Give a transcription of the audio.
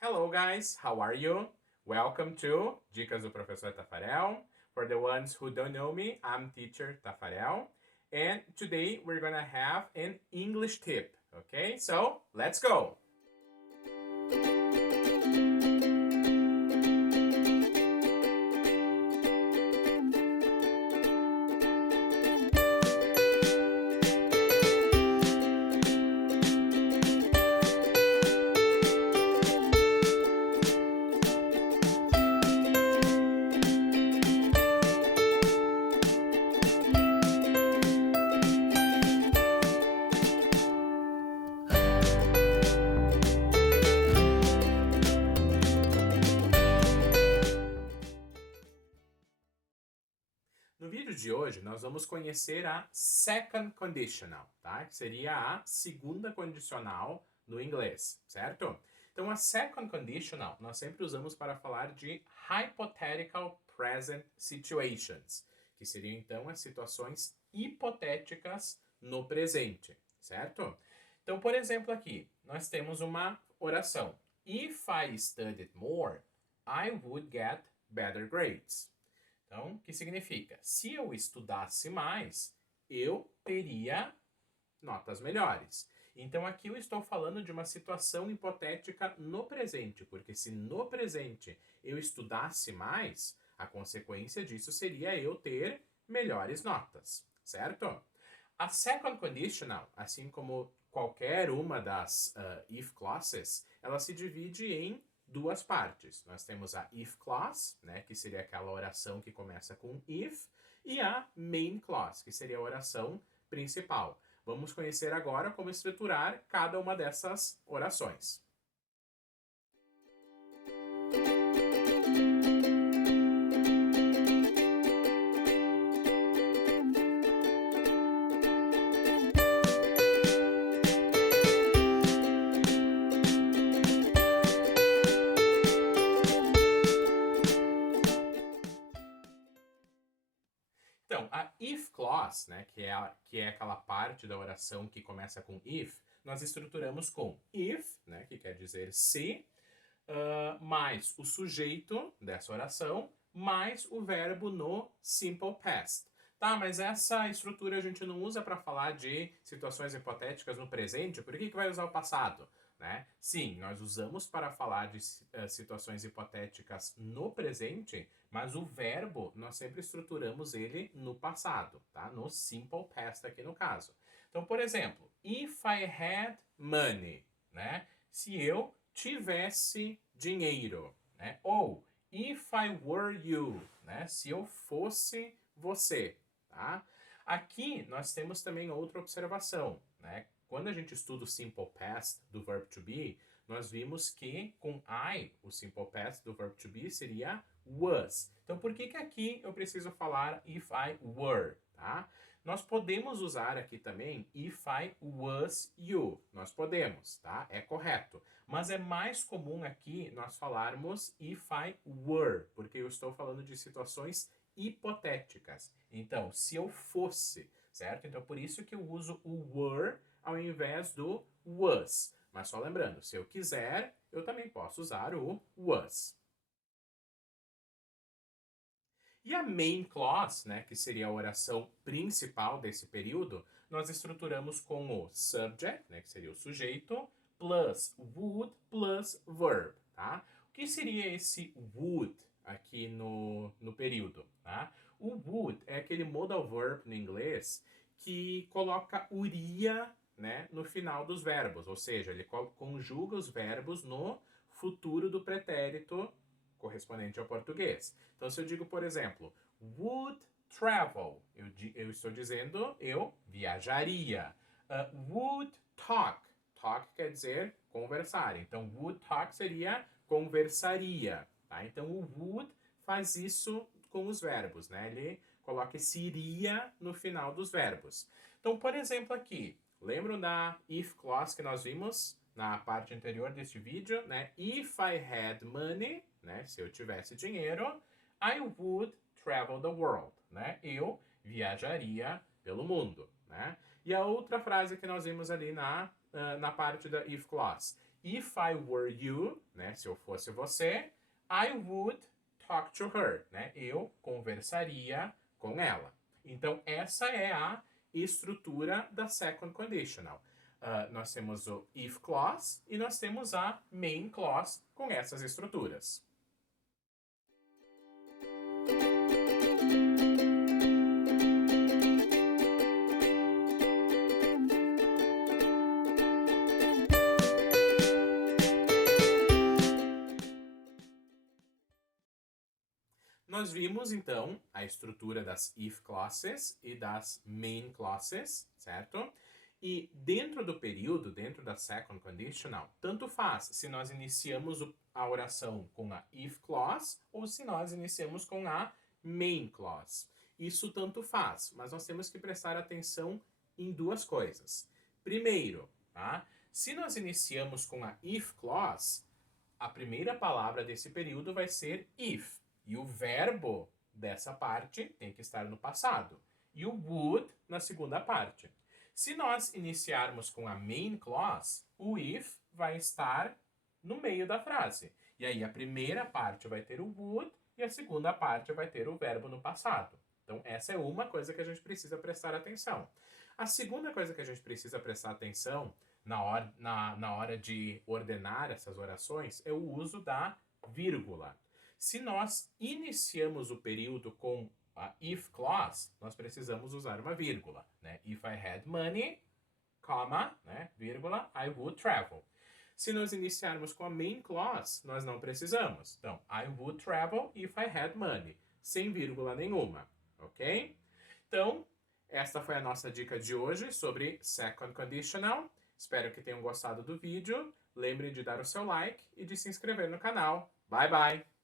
Hello guys, how are you? Welcome to Dicas do Professor Tafarel. For the ones who don't know me, I'm teacher Tafarel. And today we're gonna have an English tip, okay? So, let's go! No vídeo de hoje, nós vamos conhecer a second conditional, tá? Que seria a segunda condicional no inglês, certo? Então, a second conditional nós sempre usamos para falar de hypothetical present situations, que seriam então as situações hipotéticas no presente, certo? Então, por exemplo, aqui nós temos uma oração: If I studied more, I would get better grades. Então, o que significa? Se eu estudasse mais, eu teria notas melhores. Então, aqui eu estou falando de uma situação hipotética no presente, porque se no presente eu estudasse mais, a consequência disso seria eu ter melhores notas, certo? A second conditional, assim como qualquer uma das if clauses, ela se divide em duas partes. Nós temos a if clause, né, que seria aquela oração que começa com if, e a main clause, que seria a oração principal. Vamos conhecer agora como estruturar cada uma dessas orações. Então, a if clause, né, que é aquela parte da oração que começa com if, nós estruturamos com if, né, que quer dizer se, mais o sujeito dessa oração, mais o verbo no simple past. Tá, mas essa estrutura a gente não usa para falar de situações hipotéticas no presente, por que vai usar o passado? Né? Sim, nós usamos para falar de situações hipotéticas no presente, mas o verbo nós sempre estruturamos ele no passado, tá? No simple past aqui no caso. Então, por exemplo, if I had money, né? Se eu tivesse dinheiro, né? Ou if I were you, né? Se eu fosse você, tá? Aqui nós temos também outra observação, né? Quando a gente estuda o simple past do verb to be, nós vimos que com I, o simple past do verb to be seria was. Então, por que aqui eu preciso falar if I were, tá? Nós podemos usar aqui também if I was you. Nós podemos, tá? É correto. Mas é mais comum aqui nós falarmos if I were, porque eu estou falando de situações hipotéticas. Então, se eu fosse, certo? Então, por isso que eu uso o were ao invés do was. Mas só lembrando, se eu quiser, eu também posso usar o was. E a main clause, né, que seria a oração principal desse período, nós estruturamos com o subject, né, que seria o sujeito, plus would plus verb, tá? O que seria esse would aqui no período, tá? O would é aquele modal verb no inglês que coloca uria, né, no final dos verbos, ou seja, ele conjuga os verbos no futuro do pretérito correspondente ao português. Então, se eu digo, por exemplo, would travel, eu estou dizendo eu viajaria. Would talk. Talk quer dizer conversar. Então, would talk seria conversaria. Tá? Então, o would faz isso com os verbos, né? Ele coloca esse iria no final dos verbos. Então, por exemplo, aqui, lembram da if clause que nós vimos na parte anterior deste vídeo, né? If I had money, né? Se eu tivesse dinheiro, I would travel the world, né? Eu viajaria pelo mundo, né? E a outra frase que nós vimos ali na parte da if clause. if I were you, né, se eu fosse você, I would talk to her, né? Eu conversaria com ela. Então, essa é a estrutura da second conditional. Nós temos o if clause e nós temos a main clause com essas estruturas. Nós vimos, então, a estrutura das if clauses e das main clauses, certo? E dentro do período, dentro da second conditional, tanto faz se nós iniciamos a oração com a if clause ou se nós iniciamos com a main clause. Isso tanto faz, mas nós temos que prestar atenção em duas coisas. Primeiro, tá? Se nós iniciamos com a if clause, a primeira palavra desse período vai ser if. E o verbo dessa parte tem que estar no passado. E o would na segunda parte. Se nós iniciarmos com a main clause, o if vai estar no meio da frase. E aí a primeira parte vai ter o would e a segunda parte vai ter o verbo no passado. Então essa é uma coisa que a gente precisa prestar atenção. A segunda coisa que a gente precisa prestar atenção na hora de ordenar essas orações é o uso da vírgula. Se nós iniciamos o período com a if clause, nós precisamos usar uma vírgula, né? If I had money, comma, né? Vírgula, I would travel. Se nós iniciarmos com a main clause, nós não precisamos. Então, I would travel if I had money, sem vírgula nenhuma, ok? Então, esta foi a nossa dica de hoje sobre second conditional. Espero que tenham gostado do vídeo. Lembre de dar o seu like e de se inscrever no canal. Bye, bye!